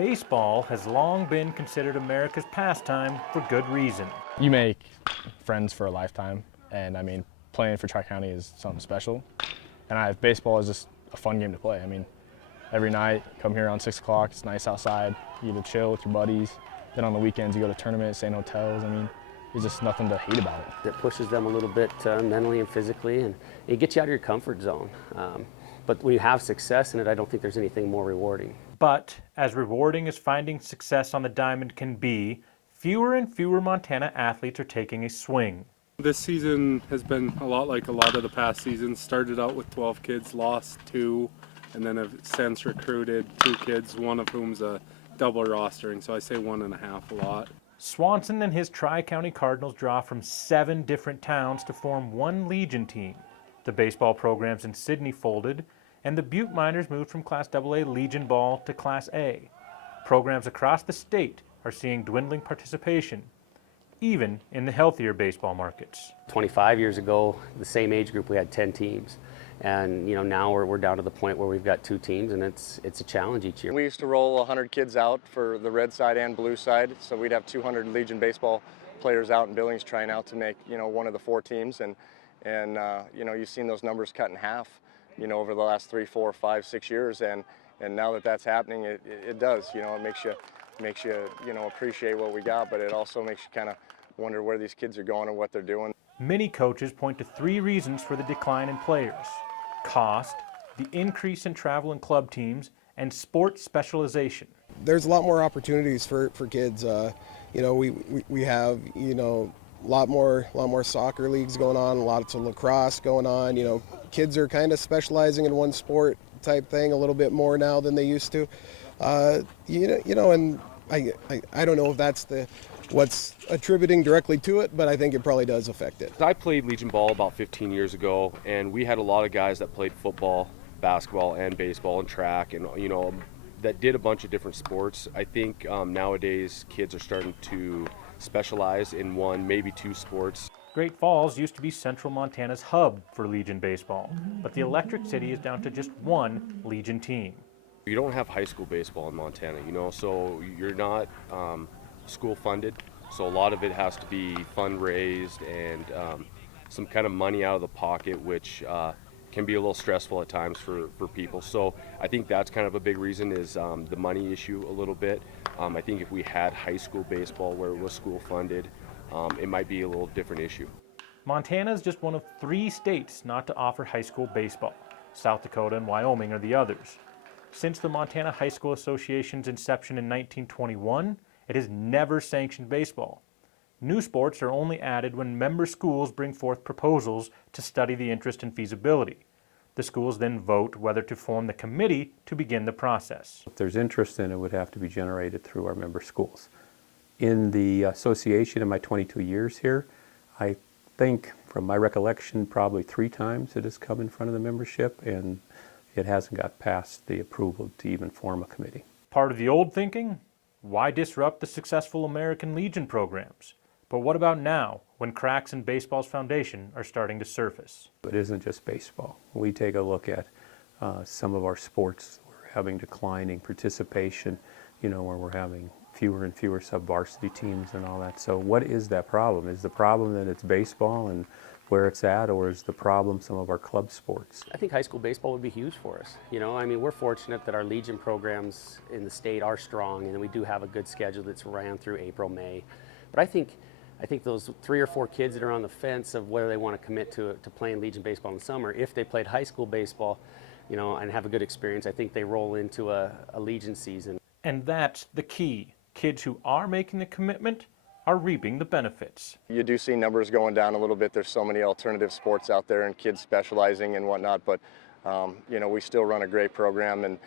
Baseball has long been considered America's pastime for good reason. You make friends for a lifetime, and I mean, playing for Tri-County is something special. And baseball is just a fun game to play. I mean, every night, come here around 6 o'clock, it's nice outside, you get to chill with your buddies. Then on the weekends, you go to tournaments, stay in hotels. I mean, there's just nothing to hate about it. It pushes them a little bit mentally and physically, and it gets you out of your comfort zone. But when you have success in it, I don't think there's anything more rewarding. But as rewarding as finding success on the diamond can be, fewer and fewer Montana athletes are taking a swing. This season has been a lot like a lot of the past seasons. Started out with 12 kids, lost 2, and then have since recruited 2 kids, one of whom's a double rostering, so I say 1.5 a lot. Swanson and his Tri-County Cardinals draw from 7 different towns to form one Legion team. The baseball programs in Sydney folded, and the Butte Miners moved from Class AA Legion Ball to Class A. Programs across the state are seeing dwindling participation, even in the healthier baseball markets. 25 years ago, the same age group, we had 10 teams. And now we're down to the point where we've got 2 teams, and it's a challenge each year. We used to roll 100 kids out for the red side and blue side, so we'd have 200 Legion baseball players out in Billings trying out to make one of the 4 teams, and you've seen those numbers cut in half over the last 3, 4, 5, 6 years, and now that that's happening, it does. It makes you appreciate what we got, but it also makes you kind of wonder where these kids are going and what they're doing. Many coaches point to 3 reasons for the decline in players: cost, the increase in travel and club teams, and sports specialization. There's a lot more opportunities for kids. We have a lot more soccer leagues going on, lots of lacrosse going on. Kids are kind of specializing in one sport type thing a little bit more now than they used to. And I don't know if that's what's attributing directly to it, but I think it probably does affect it. I played Legion Ball about 15 years ago, and we had a lot of guys that played football, basketball, and baseball and track, and that did a bunch of different sports. I think nowadays kids are starting to specialize in 1, maybe 2 sports. Great Falls used to be central Montana's hub for Legion baseball, but the Electric City is down to just 1 Legion team. You don't have high school baseball in Montana, so you're not school funded, so a lot of it has to be fundraised and some kind of money out of the pocket, which can be a little stressful at times for people. So I think that's kind of a big reason is the money issue a little bit. I think if we had high school baseball where it was school funded, it might be a little different issue. Montana is just one of 3 states not to offer high school baseball. South Dakota and Wyoming are the others. Since the Montana High School Association's inception in 1921, it has never sanctioned baseball. New sports are only added when member schools bring forth proposals to study the interest and feasibility. The schools then vote whether to form the committee to begin the process. If there's interest in it, it would have to be generated through our member schools. In the association in my 22 years here, I think from my recollection probably 3 times it has come in front of the membership, and it hasn't got past the approval to even form a committee. Part of the old thinking? Why disrupt the successful American Legion programs? But what about now, when cracks in baseball's foundation are starting to surface? It isn't just baseball. We take a look at some of our sports. We're having declining participation, where we're having fewer and fewer sub-varsity teams and all that. So what is that problem? Is the problem that it's baseball and where it's at, or is the problem some of our club sports? I think high school baseball would be huge for us. We're fortunate that our Legion programs in the state are strong, and we do have a good schedule that's ran through April, May. But I think those 3 or 4 kids that are on the fence of whether they want to commit to playing Legion baseball in the summer, if they played high school baseball, and have a good experience, I think they roll into a Legion season. And that's the key. Kids who are making the commitment are reaping the benefits. You do see numbers going down a little bit. There's so many alternative sports out there and kids specializing and whatnot, but we still run a great program, and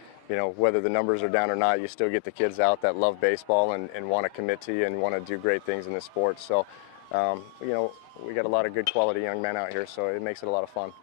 whether the numbers are down or not, you still get the kids out that love baseball and want to commit to you and want to do great things in the sport. So we got a lot of good quality young men out here, so it makes it a lot of fun.